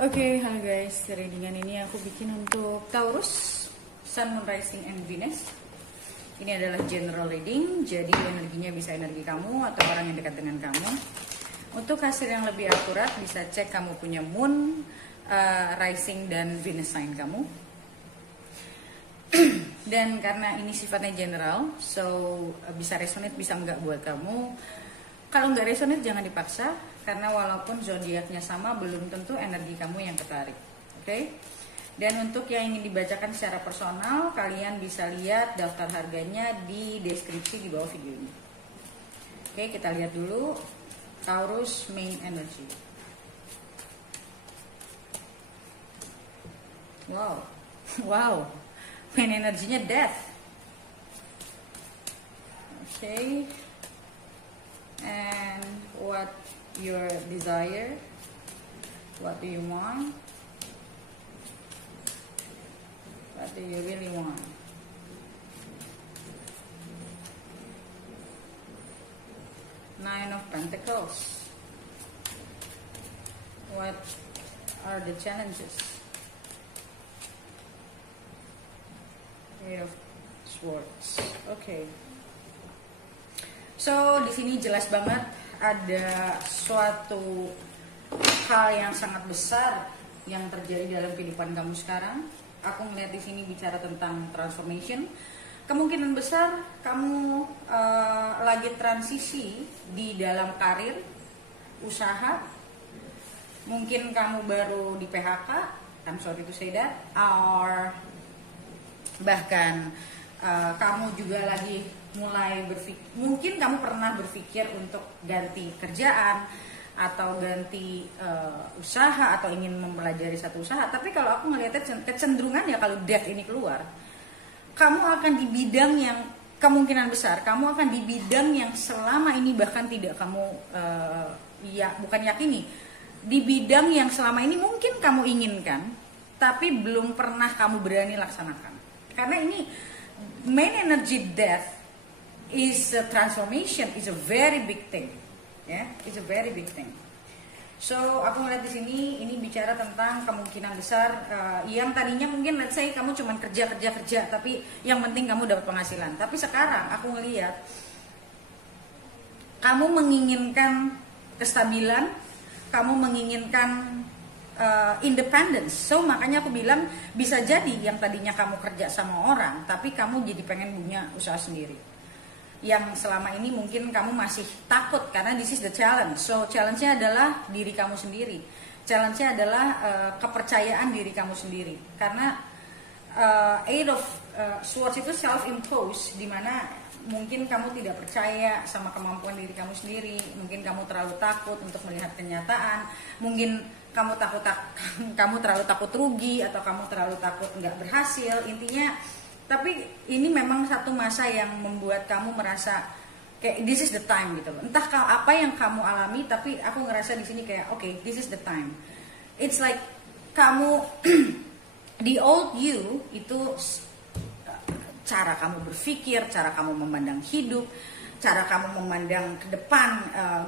Oke, halo guys. Readingan ini aku bikin untuk Taurus, Sun, Moon, Rising, and Venus. Ini adalah general reading, jadi energinya bisa energi kamu atau orang yang dekat dengan kamu. Untuk hasil yang lebih akurat, bisa cek kamu punya Moon, Rising, dan Venus sign kamu. Dan karena ini sifatnya general, so bisa resonate, bisa enggak buat kamu. Kalau nggak resonate jangan dipaksa, karena walaupun zodiaknya sama, belum tentu energi kamu yang tertarik. Oke? Dan untuk yang ingin dibacakan secara personal, kalian bisa lihat daftar harganya di deskripsi di bawah video ini. Oke, kita lihat dulu Taurus main energy. Wow, wow, main energinya death. Oke. And what your desire, what do you want, what do you really want. Nine of Pentacles, what are the challenges. Eight of Swords. Okay. So, di sini jelas banget ada suatu hal yang sangat besar yang terjadi dalam kehidupan kamu sekarang. Aku melihat di sini bicara tentang transformation. Kemungkinan besar kamu lagi transisi di dalam karir, usaha. Mungkin kamu baru di PHK, I'm sorry to say that, or bahkan kamu juga lagi mulai berpikir, mungkin kamu pernah berpikir untuk ganti kerjaan atau ganti usaha atau ingin mempelajari satu usaha. Tapi kalau aku ngelihatnya kecenderungan ya, kalau death ini keluar, kamu akan di bidang yang kemungkinan besar kamu akan di bidang yang selama ini bahkan tidak kamu bukan yakini, di bidang yang selama ini mungkin kamu inginkan tapi belum pernah kamu berani laksanakan. Karena ini main energy death is a transformation, is a very big thing, ya, it's a very big thing. So aku ngeliat di sini ini bicara tentang kemungkinan besar yang tadinya mungkin let's say kamu cuma kerja, tapi yang penting kamu dapat penghasilan. Tapi sekarang aku ngeliat kamu menginginkan kestabilan, kamu menginginkan independence. So makanya aku bilang bisa jadi yang tadinya kamu kerja sama orang, tapi kamu jadi pengen punya usaha sendiri. Yang selama ini mungkin kamu masih takut karena this is the challenge. So challenge-nya adalah diri kamu sendiri. Challenge-nya adalah kepercayaan diri kamu sendiri. Karena Eight of Swords itu self-imposed, dimana mungkin kamu tidak percaya sama kemampuan diri kamu sendiri. Mungkin kamu terlalu takut untuk melihat kenyataan. Mungkin kamu terlalu takut rugi, atau kamu terlalu takut nggak berhasil. Intinya, tapi ini memang satu masa yang membuat kamu merasa kayak this is the time gitu loh. Entah apa yang kamu alami, tapi aku ngerasa di sini kayak okay, this is the time. It's like kamu the old you itu cara kamu berpikir, cara kamu memandang hidup, cara kamu memandang ke depan,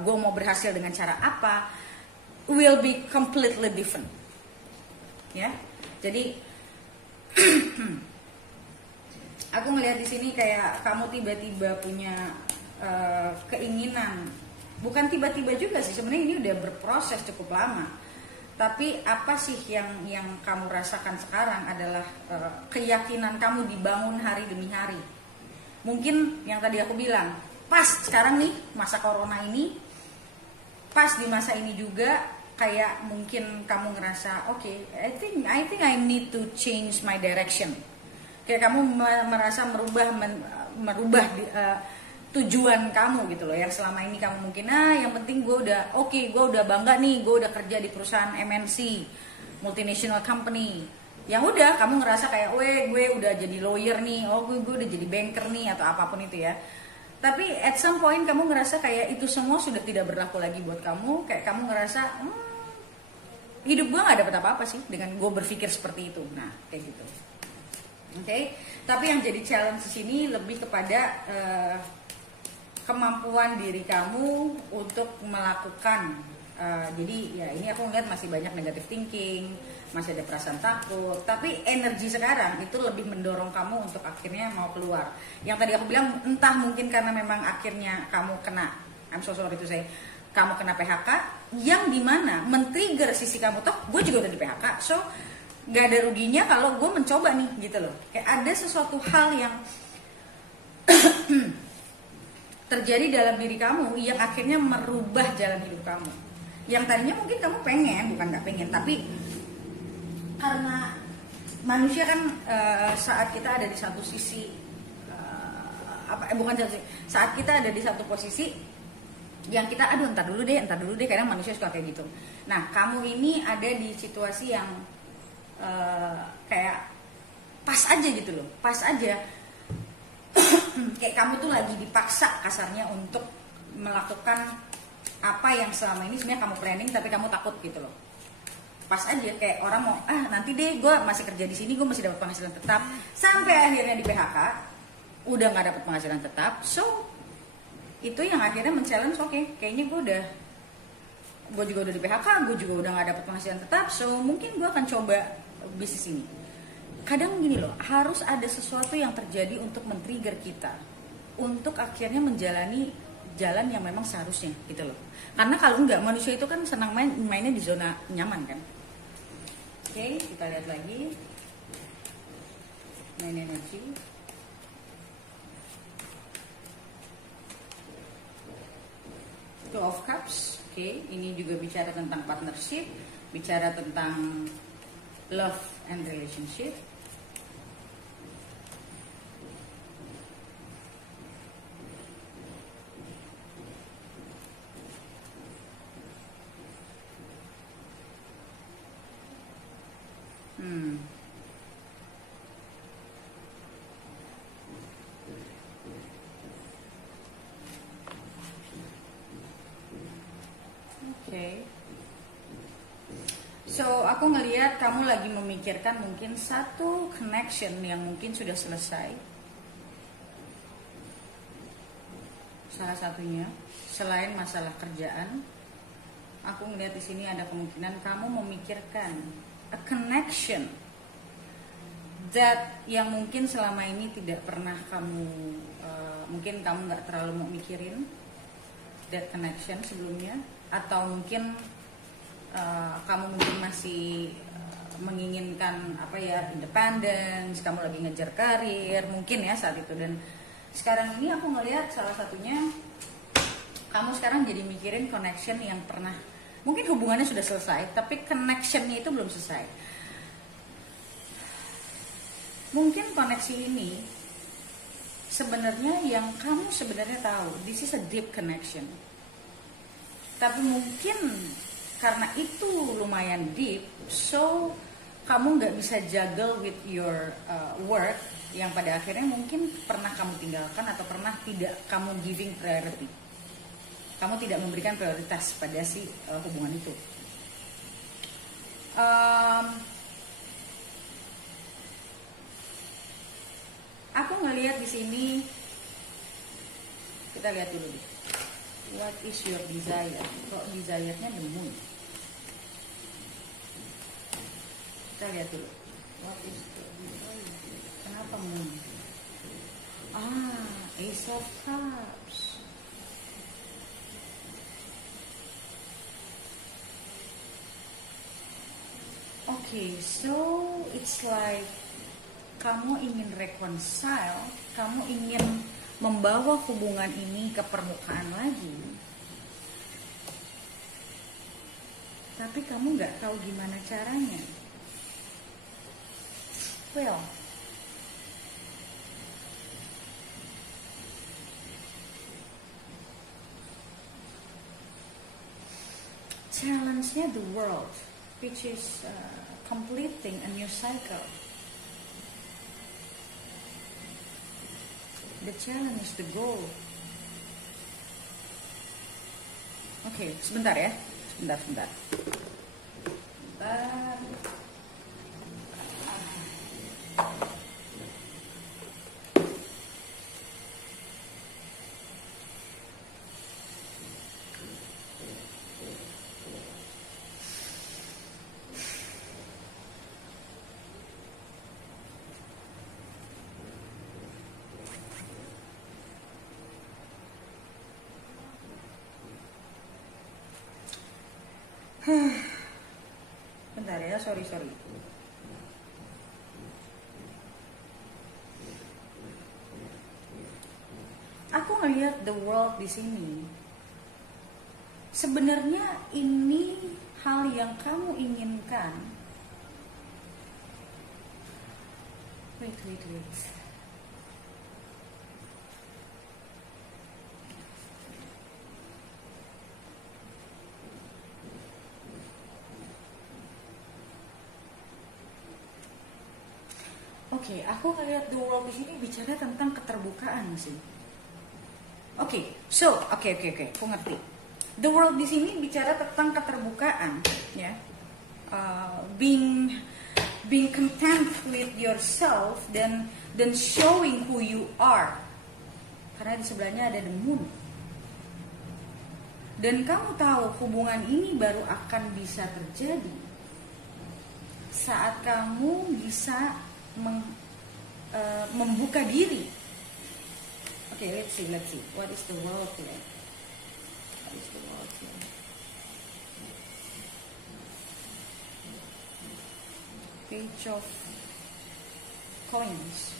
gue mau berhasil dengan cara apa, will be completely different. Ya. Jadi aku melihat di sini kayak kamu tiba-tiba punya keinginan, bukan tiba-tiba juga sih, sebenarnya ini udah berproses cukup lama. Tapi apa sih yang kamu rasakan sekarang adalah keyakinan kamu dibangun hari demi hari. Mungkin yang tadi aku bilang, pas sekarang nih masa corona ini, pas di masa ini juga kayak mungkin kamu ngerasa okay, I think I need to change my direction. Kayak kamu merasa merubah tujuan kamu gitu loh. Yang selama ini kamu mungkin yang penting gue udah gue udah bangga nih, gue udah kerja di perusahaan MNC, multinational company. Yang udah kamu ngerasa kayak gue udah jadi lawyer nih, gue udah jadi banker nih, atau apapun itu ya. Tapi at some point kamu ngerasa kayak itu semua sudah tidak berlaku lagi buat kamu. Kayak kamu ngerasa hidup gue gak dapet apa-apa sih dengan gue berpikir seperti itu. Nah kayak gitu. Oke, tapi yang jadi challenge di sini lebih kepada kemampuan diri kamu untuk melakukan Jadi ya ini aku ngeliat masih banyak negative thinking, masih ada perasaan takut. Tapi energi sekarang itu lebih mendorong kamu untuk akhirnya mau keluar. Yang tadi aku bilang entah mungkin karena memang akhirnya kamu kena, I'm so sorry to say, kamu kena PHK, yang dimana men-trigger sisi kamu, toh gue juga udah di PHK, so gak ada ruginya kalau gue mencoba nih gitu loh. Kayak ada sesuatu hal yang terjadi dalam diri kamu yang akhirnya merubah jalan hidup kamu. Yang tadinya mungkin kamu pengen, bukan nggak pengen, tapi karena manusia kan saat kita ada di satu sisi bukan saat kita ada di satu posisi yang kita aduh entar dulu deh, kadang manusia suka kayak gitu. Nah kamu ini ada di situasi yang kayak pas aja gitu loh, pas aja. Kayak kamu tuh lagi dipaksa kasarnya untuk melakukan apa yang selama ini sebenarnya kamu planning tapi kamu takut gitu loh. Pas aja kayak orang mau nanti deh gue masih kerja di sini, gue masih dapat penghasilan tetap, sampai akhirnya di PHK udah nggak dapat penghasilan tetap. So itu yang akhirnya men-challenge, oke, kayaknya gue juga udah di PHK, gue juga udah nggak dapat penghasilan tetap, so mungkin gue akan coba bisnis ini. Kadang gini loh, harus ada sesuatu yang terjadi untuk men-trigger kita untuk akhirnya menjalani jalan yang memang seharusnya gitu loh. Karena kalau enggak, manusia itu kan senang mainnya di zona nyaman kan. Oke, kita lihat lagi main energi. Two of Cups. Oke, ini juga bicara tentang partnership, bicara tentang love and relationship. Okay. So aku ngelihat kamu lagi memikirkan mungkin satu connection yang mungkin sudah selesai. Salah satunya selain masalah kerjaan, aku ngelihat di sini ada kemungkinan kamu memikirkan a connection that yang mungkin selama ini tidak pernah kamu mungkin kamu nggak terlalu mau mikirin that connection sebelumnya. Atau mungkin kamu mungkin masih menginginkan independence, kamu lagi ngejar karir mungkin ya saat itu. Dan sekarang ini aku ngelihat salah satunya kamu sekarang jadi mikirin connection yang pernah mungkin hubungannya sudah selesai tapi connectionnya itu belum selesai. Mungkin koneksi ini sebenarnya yang kamu sebenarnya tahu this is a deep connection. Tapi mungkin karena itu lumayan deep, so kamu nggak bisa juggle with your work yang pada akhirnya mungkin pernah kamu tinggalkan atau pernah tidak kamu giving priority. Kamu tidak memberikan prioritas pada si hubungan itu. Aku ngelihat di sini, kita lihat dulu deh. What is your desire? Kok desire-nya the moon? Kita lihat dulu. What is the desire? Kenapa moon? Ace of Cups. Okay, so it's like kamu ingin reconcile, kamu ingin membawa hubungan ini ke permukaan lagi, tapi kamu nggak tahu gimana caranya. Well, challenge-nya the world, which is completing a new cycle. The challenge is the goal. Oke, sebentar ya. Sebentar. Bentar ya, sorry. Aku ngelihat the world di sini. Sebenarnya ini hal yang kamu inginkan. Wait. Oke, aku ngelihat the world di sini bicara tentang keterbukaan sih. Oke. Aku ngerti. The world di sini bicara tentang keterbukaan, ya. Being content with yourself dan showing who you are. Karena di sebelahnya ada the moon. Dan kamu tahu hubungan ini baru akan bisa terjadi saat kamu bisa membuka diri. Oke, let's see. What is the world here? Page of coins.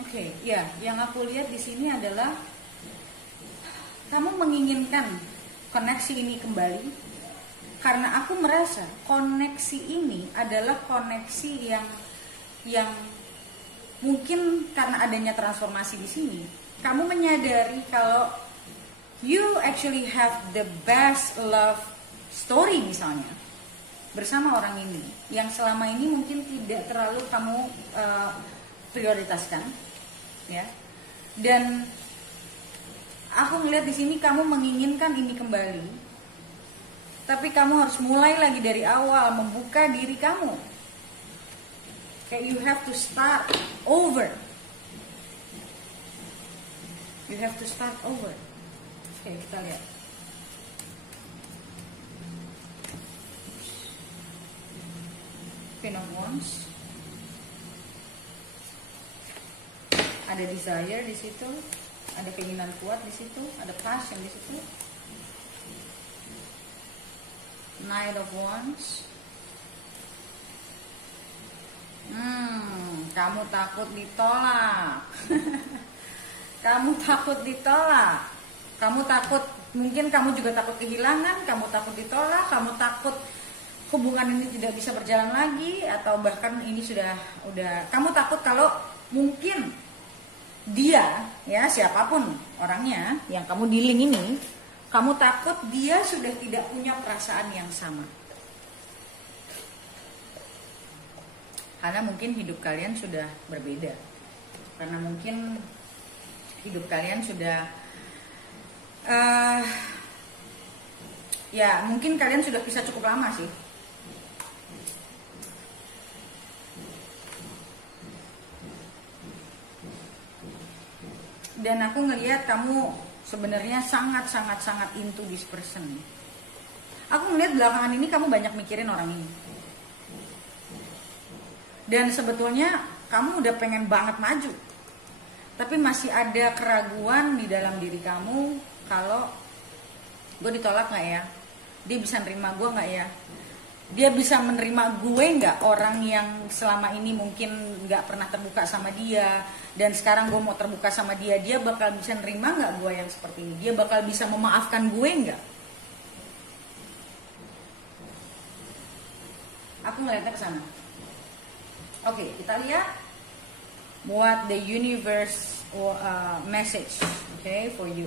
Oke, ya, yang aku lihat di sini adalah kamu menginginkan koneksi ini kembali. Karena aku merasa koneksi ini adalah koneksi yang mungkin karena adanya transformasi di sini, kamu menyadari kalau you actually have the best love story misalnya bersama orang ini yang selama ini mungkin tidak terlalu kamu prioritaskan, ya. Dan aku melihat di sini kamu menginginkan ini kembali. Tapi kamu harus mulai lagi dari awal, membuka diri kamu. Kayak you have to start over. Oke, kita lihat. Queen of Wands. Ada desire di situ, ada keinginan kuat di situ, ada passion di situ. Knight of Wands. Kamu takut ditolak. Kamu takut, mungkin kamu juga takut kehilangan, kamu takut ditolak, kamu takut hubungan ini tidak bisa berjalan lagi, atau bahkan ini sudah kamu takut kalau mungkin dia, ya siapapun orangnya yang kamu dealing ini, kamu takut dia sudah tidak punya perasaan yang sama. Karena mungkin hidup kalian sudah berbeda. Karena mungkin hidup kalian sudah ya mungkin kalian sudah bisa cukup lama sih. Dan aku ngelihat kamu sebenarnya sangat into this person. Aku ngelihat belakangan ini kamu banyak mikirin orang ini. Dan sebetulnya kamu udah pengen banget maju. Tapi masih ada keraguan di dalam diri kamu kalau gue ditolak gak ya? Dia bisa nerima gue gak ya? Dia bisa menerima gue gak? Orang yang selama ini mungkin gak pernah terbuka sama dia, dan sekarang gue mau terbuka sama dia, dia bakal bisa nerima gak gue yang seperti ini? Dia bakal bisa memaafkan gue gak? Aku ngeliatnya ke sana. Oke, kita lihat what the universe message, okay, for you.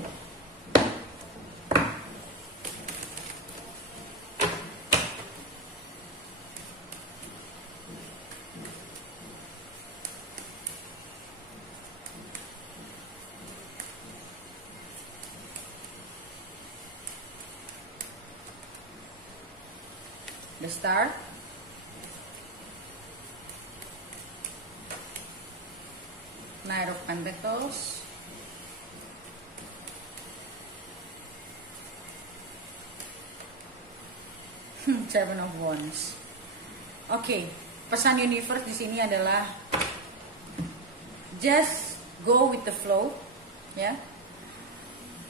The Star, Knight of Pentacles, Seven of Wands. Oke, pesan universe di sini adalah just go with the flow, ya.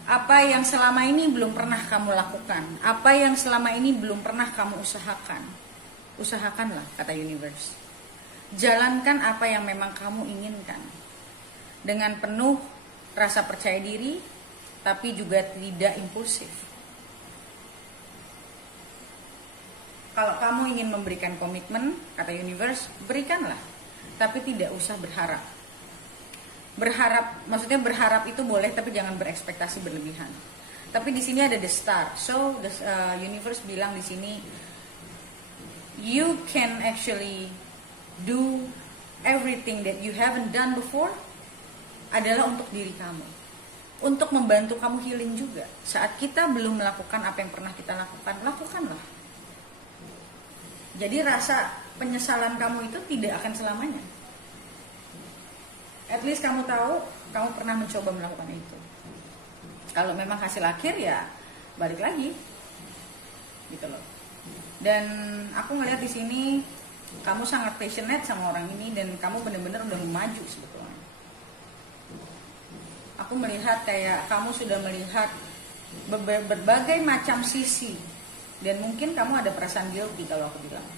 Apa yang selama ini belum pernah kamu lakukan, apa yang selama ini belum pernah kamu usahakan, usahakanlah, kata universe. Jalankan apa yang memang kamu inginkan dengan penuh rasa percaya diri, tapi juga tidak impulsif. Kalau kamu ingin memberikan komitmen, kata universe, berikanlah, tapi tidak usah berharap. Berharap, maksudnya berharap itu boleh, tapi jangan berekspektasi berlebihan. Tapi di sini ada the star, so the universe bilang di sini, you can actually do everything that you haven't done before adalah untuk diri kamu, untuk membantu kamu healing juga. Saat kita belum melakukan apa yang pernah kita lakukan, lakukanlah. Jadi rasa penyesalan kamu itu tidak akan selamanya. At least kamu tahu, kamu pernah mencoba melakukan itu. Kalau memang hasil akhir ya balik lagi, gitu loh. Dan aku ngeliat di sini kamu sangat passionate sama orang ini dan kamu benar-benar udah maju sebetulnya. Aku melihat kayak kamu sudah melihat berbagai macam sisi dan mungkin kamu ada perasaan guilty kalau aku bilang.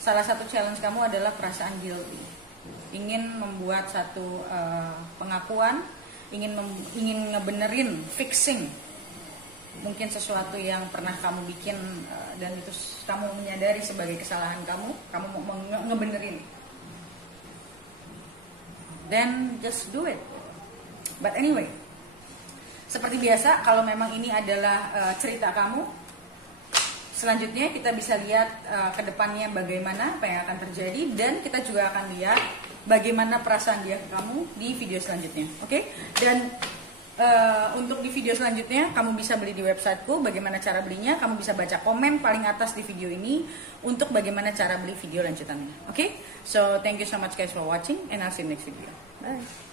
Salah satu challenge kamu adalah perasaan guilty. Ingin membuat satu pengakuan, ingin ngebenerin, fixing mungkin sesuatu yang pernah kamu bikin dan itu kamu menyadari sebagai kesalahan kamu mau ngebenerin. Then just do it. But anyway, seperti biasa, kalau memang ini adalah cerita kamu, selanjutnya kita bisa lihat ke depannya bagaimana apa yang akan terjadi, dan kita juga akan lihat bagaimana perasaan dia ke kamu di video selanjutnya. Oke? Dan untuk di video selanjutnya kamu bisa beli di websiteku. Bagaimana cara belinya? Kamu bisa baca komen paling atas di video ini untuk bagaimana cara beli video lanjutannya. Oke? So thank you so much guys for watching and I'll see you next video. Bye.